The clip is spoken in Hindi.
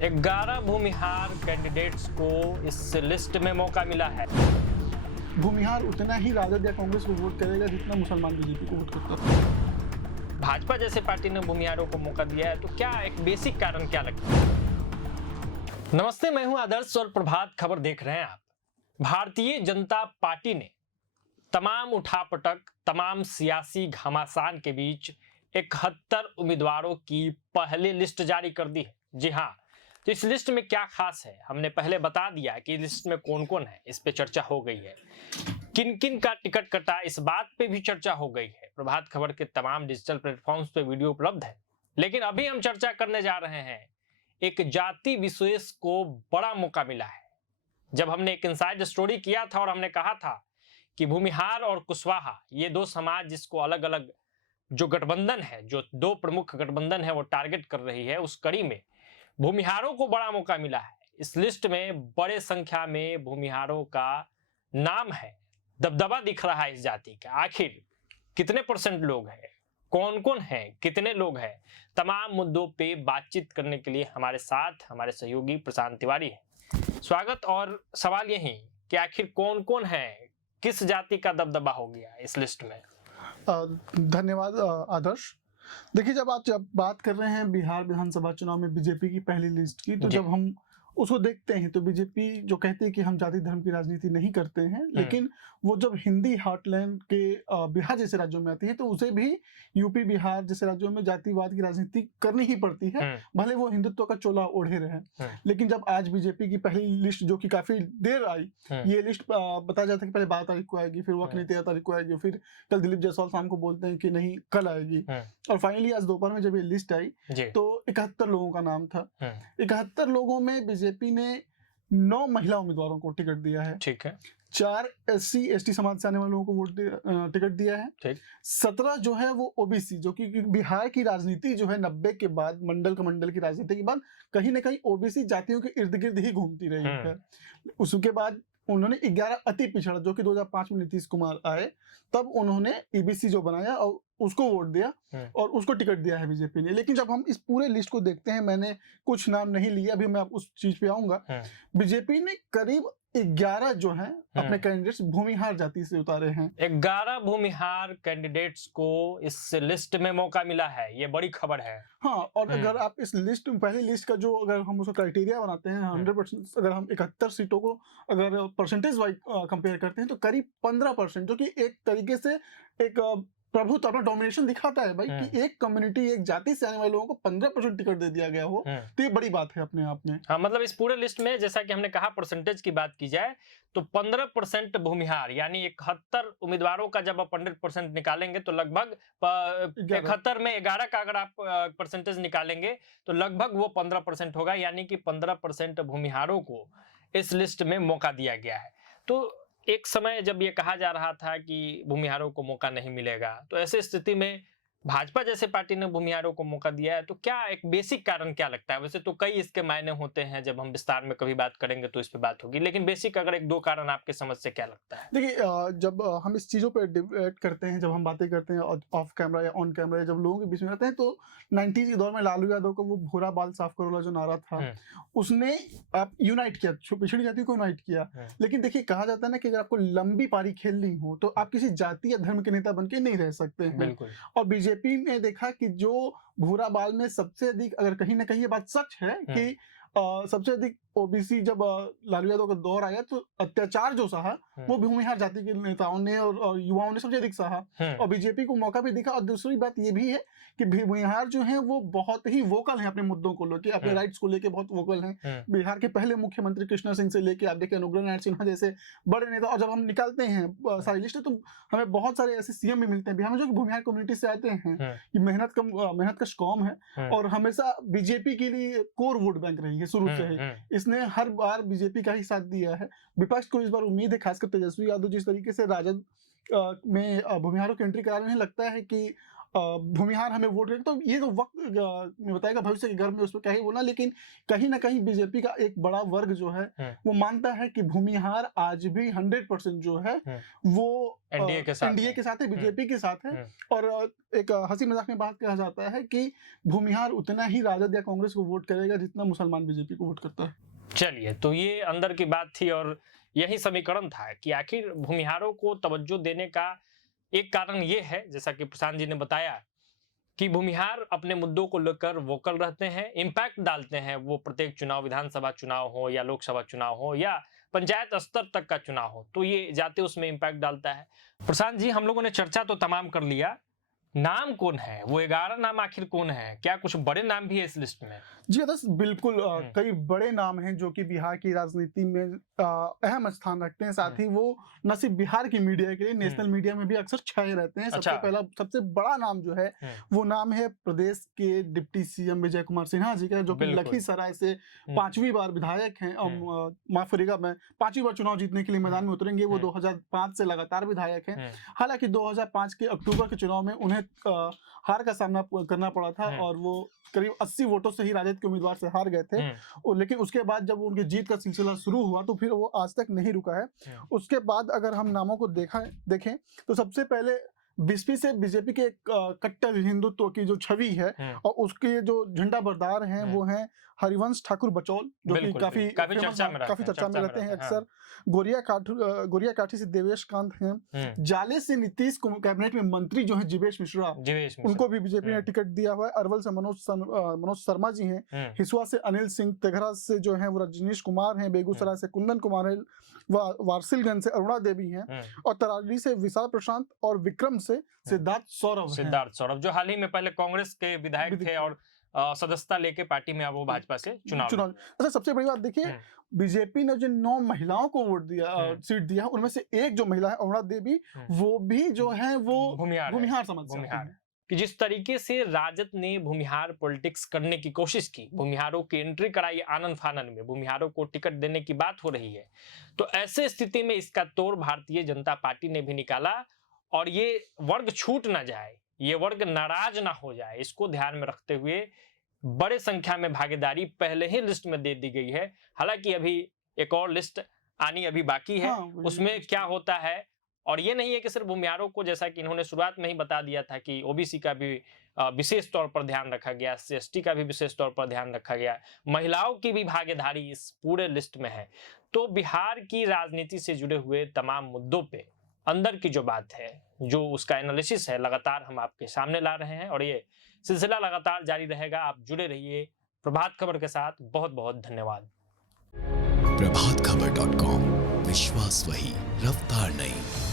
11 भूमिहार कैंडिडेट्स को इस लिस्ट में मौका मिला है। भूमिहार उतना ही राजद या कांग्रेस को वोट करेगा जितना मुसलमान बीजेपी को वोट करता है। भाजपा जैसे पार्टी ने भूमिहारों को मौका दिया है, तो क्या एक बेसिक कारण क्या लगता है? नमस्ते, मैं हूं आदर्श और प्रभात खबर देख रहे हैं आप। भारतीय जनता पार्टी ने तमाम उठापटक, तमाम सियासी घमासान के बीच 71 उम्मीदवारों की पहली लिस्ट जारी कर दी है। जी हाँ, तो इस लिस्ट में क्या खास है, हमने पहले बता दिया कि लिस्ट में कौन कौन है, इस पे चर्चा हो गई है। किन किन का टिकट कटा, इस बात पे भी चर्चा हो गई है। प्रभात खबर के तमाम डिजिटल प्लेटफॉर्म्स पे वीडियो उपलब्ध है। लेकिन अभी हम चर्चा करने जा रहे हैं, एक जाति विशेष को बड़ा मौका मिला है। जब हमने एक इनसाइड स्टोरी किया था और हमने कहा था कि भूमिहार और कुशवाहा, ये दो समाज जिसको अलग अलग जो गठबंधन है, जो दो प्रमुख गठबंधन है वो टारगेट कर रही है, उस कड़ी में भूमिहारों को बड़ा मौका मिला है। इस लिस्ट में बड़े संख्या में भूमिहारों का नाम है, दबदबा दिख रहा है इस जाति का। आखिर कितने परसेंट लोग हैं, कौन कौन है, कितने लोग हैं, तमाम मुद्दों पे बातचीत करने के लिए हमारे साथ हमारे सहयोगी प्रशांत तिवारी है। स्वागत। और सवाल यही कि आखिर कौन कौन है, किस जाति का दबदबा हो गया इस लिस्ट में? धन्यवाद आदर्श। देखिए, जब बात कर रहे हैं बिहार विधानसभा चुनाव में बीजेपी की पहली लिस्ट की, तो जब हम उसको देखते हैं तो बीजेपी जो कहती है कि हम जाति धर्म की राजनीति नहीं करते हैं, लेकिन वो जब हिंदी हार्टलैंड के बिहार जैसे राज्यों में आती है तो उसे भी यूपी बिहार जैसे राज्यों में जातिवाद की राजनीति करनी ही पड़ती है, भले वो हिंदुत्व का चोला ओढ़े रहे। लेकिन जब आज बीजेपी की पहली लिस्ट, जो कि काफी देर आई, ये लिस्ट बताया जाता है कि पहले 12 तारीख को आएगी, फिर वो अपनी 13 तारीख को आएगी, फिर कल दिलीप जायसवाल शाम को बोलते हैं कि नहीं कल आएगी, और फाइनली आज दोपहर में जब ये लिस्ट आई तो 71 लोगों का नाम था। 71 लोगों में बीजेपी ने 9 महिला उम्मीदवारों को टिकट दिया है। ठीक है। 4 SC ST समाज से आने वाले लोगों को टिकट दिया है। ठीक। 17 जो है वो OBC, जो कि बिहार की राजनीति जो है 90 के बाद, मंडल की राजनीति के बाद कहीं ना कहीं OBC जातियों के इर्द गिर्द ही घूमती रही है। उसके बाद उन्होंने 11 अति पिछड़ा, जो कि 2005 में नीतीश कुमार आए, तब उन्होंने EBC जो बनाया और उसको वोट दिया और उसको टिकट दिया है बीजेपी ने। लेकिन जब हम इस पूरे लिस्ट को देखते हैं, मैंने कुछ नाम नहीं लिए, अभी मैं उस चीज पे आऊंगा। बीजेपी ने करीब 11 जो हैं अपने कैंडिडेट्स भूमिहार जाति से उतारे हैं। 11 भूमिहार कैंडिडेट्स को इस लिस्ट में मौका मिला है, ये बड़ी खबर है। हाँ, और अगर आप इस लिस्ट में, पहली लिस्ट का जो अगर हम उसका क्राइटेरिया बनाते हैं 100%, अगर हम 71 सीटों को अगर परसेंटेज वाइज कंपेयर करते हैं तो करीब 15%, जो कि एक तरीके से एक प्रभुत्व, अपना डोमिनेशन दिखाता है भाई, कि एक कम्युनिटी, एक जाति से आने वाले लोगों को 15% टिकट दे दिया गया हो, तो ये बड़ी बात है अपने आप में। हाँ, मतलब इस पूरे लिस्ट में, जैसा कि हमने कहा, परसेंटेज की बात की जाए तो 15% भूमिहार, यानी 71 उम्मीदवारों का जब आप 100% निकालेंगे तो लगभग 71 में 11 का अगर आप परसेंटेज निकालेंगे तो लगभग वो 15% होगा, यानी कि 15% भूमिहारों को इस लिस्ट में मौका दिया गया है। तो एक समय जब ये कहा जा रहा था कि भूमिहारों को मौका नहीं मिलेगा, तो ऐसे स्थिति में भाजपा जैसे पार्टी ने भूमिहारों को मौका दिया है, तो क्या एक बेसिक कारण क्या लगता है? वैसे तो कई इसके मायने होते हैं, जब हम विस्तार में कभी बात करेंगे तो इस पे बात होगी, लेकिन बेसिक अगर 1-2 कारण आपके समझ से क्या लगता है? देखिए, जब हम इस चीजों पे डिबेट करते हैं, जब हम बातें करते हैं ऑफ कैमरा या ऑन कैमरा, जब लोगों के बीच में रहते हैं, तो 90s के दौर में लालू यादव का वो भूरा बाल साफ करो वाला जो नारा था, उसने आप यूनाइट किया, पिछड़ी जाति को यूनाइट किया। लेकिन देखिए, कहा जाता है ना कि अगर आपको लंबी पारी खेलनी हो तो आप किसी जाति या धर्म के नेता बन के नहीं रह सकते हैं। और बीजेपी ने देखा कि जो भूरा बाल में सबसे अधिक, अगर कहीं ना कहीं ये बात सच है कि सबसे अधिक OBC, जब लालू यादव का दौर आया तो अत्याचार जो सहा वो भूमिहार जाति के नेताओं ने और युवाओं ने सबसे अधिक सहा, और बीजेपी को मौका भी दिखा। और दूसरी बात ये भी है कि भूमिहार जो हैं वो बहुत ही वोकल हैं अपने मुद्दों को लेके, अपने राइट्स को लेके बहुत वोकल हैं। बिहार के पहले मुख्यमंत्री कृष्णा सिंह से लेके आप देखिए अनुग्रह नारायण सिन्हा जैसे बड़े नेता, और जब हम निकालते हैं सारी लिस्ट तो हमें बहुत सारे ऐसे CM भी मिलते हैं बिहार में जो कि भूमिहार कम्युनिटी से आते हैं। ये मेहनत कश कौम है और हमेशा बीजेपी के लिए कोर वोट बैंक रही है शुरू से ही। इसने हर बार बीजेपी का ही साथ दिया है। विपक्ष को इस बार उम्मीद है, खासकर तेजस्वी यादव जिस तरीके से राजद में भूमिहारों की एंट्री करा रहे हैं, लगता है कि भूमिहार हमें वोट करेंगे, तो ये तो वक्त में बताएगा, भविष्य के घर में उस पर क्या ही बोलना। लेकिन कहीं ना कहीं बीजेपी का एक बड़ा वर्ग जो है वो मानता है कि भूमिहार आज भी 100% जो है वो एनडीए के साथ है, बीजेपी के साथ है। और एक हंसी मजाक में बात कहा जाता है कि भूमिहार उतना ही राजद या कांग्रेस को वोट करेगा जितना मुसलमान बीजेपी को वोट करता है। चलिए, तो ये अंदर की बात थी और यही समीकरण था कि आखिर भूमिहारों को तवज्जो देने का एक कारण ये है, जैसा कि प्रशांत जी ने बताया, कि भूमिहार अपने मुद्दों को लेकर वोकल रहते हैं, इम्पैक्ट डालते हैं। वो प्रत्येक चुनाव, विधानसभा चुनाव हो या लोकसभा चुनाव हो या पंचायत स्तर तक का चुनाव हो, तो ये जाते उसमें इम्पैक्ट डालता है। प्रशांत जी, हम लोगों ने चर्चा तो तमाम कर लिया, नाम कौन है, वो 11 नाम आखिर कौन है? क्या कुछ बड़े नाम भी है इस लिस्ट में? जी बिल्कुल, कई बड़े नाम हैं जो कि बिहार की राजनीति में अहम स्थान रखते हैं। साथ ही वो न सिर्फ बिहार की मीडिया के लिए, नेशनल मीडिया में भी अक्सर छाए रहते हैं। सबसे बड़ा नाम जो है वो नाम है प्रदेश के डिप्टी सीएम विजय कुमार सिन्हा जी का, जो कि लखीसराय से 5वीं बार विधायक हैं। माफ करिएगा, मैं 5वीं बार चुनाव जीतने के लिए मैदान में उतरेंगे। वो 2005 से लगातार विधायक हैं। हालांकि 2005 के अक्टूबर के चुनाव में उन्हें हार का सामना करना पड़ा था और वो करीब 80 वोटों से ही राजद के उम्मीदवार से हार गए थे। लेकिन उसके बाद जब उनकी जीत का सिलसिला शुरू हुआ तो फिर वो आज तक नहीं रुका है। उसके बाद अगर हम नामों को देखें तो सबसे पहले बीजेपी से बीजेपी के कट्टर हिंदुत्व की जो छवि है और उसके जो झंडा बरदार हैं वो हैं हरिवंश ठाकुर बचौल, जो कि काफी चर्चा में रहते हैं अक्सर। गोरिया काठी से देवेश कांत हैं। जाले से नीतीश कैबिनेट में मंत्री जो हैं जीवेश मिश्रा, उनको भी बीजेपी ने टिकट दिया हुआ है। अरवल से मनोज शर्मा जी हैं। हिसुआ से अनिल सिंह, तेघरा से जो है वो रजनीश कुमार हैं, बेगूसराय से कुंदन कुमार है, वारसिलगंज से अरुणा देवी हैं और तरारी से विशाल प्रशांत और विक्रम से सिद्धार्थ सौरभ, जो हाल ही में पहले कांग्रेस के विधायक थे और सदस्यता लेके पार्टी में अब वो भाजपा से चुनाव। अच्छा, सबसे बड़ी बात देखिए, बीजेपी ने जो 9 महिलाओं को वोट दिया, सीट दिया, उनमें से एक जो महिला है अरुणा देवी, वो भी जो है वो भूमिहार समझते हैं। कि जिस तरीके से राजद ने भूमिहार पॉलिटिक्स करने की कोशिश की, भूमिहारों की एंट्री कराई आनन फानन में, भूमिहारों को टिकट देने की बात हो रही है, तो ऐसे स्थिति में इसका तोड़ भारतीय जनता पार्टी ने भी निकाला। और ये वर्ग छूट ना जाए, ये वर्ग नाराज ना हो जाए, इसको ध्यान में रखते हुए बड़े संख्या में भागीदारी पहले ही लिस्ट में दे दी गई है। हालांकि अभी एक और लिस्ट आनी अभी बाकी है, उसमें क्या होता है। और ये नहीं है कि सिर्फ भूमिहारों को, जैसा कि इन्होंने शुरुआत में ही बता दिया था कि ओबीसी का भी विशेष तौर पर ध्यान रखा गया, एसटी का भी विशेष तौर पर ध्यान रखा गया, महिलाओं की भी भागीदारी इस पूरे लिस्ट में है। तो बिहार की राजनीति से जुड़े हुए तमाम मुद्दों पे अंदर की जो बात है, जो उसका एनालिसिस है, लगातार हम आपके सामने ला रहे हैं और ये सिलसिला लगातार जारी रहेगा। आप जुड़े रहिए प्रभात खबर के साथ। बहुत बहुत धन्यवाद। प्रभातखबर.com, विश्वास वही, रफ्तार नहीं।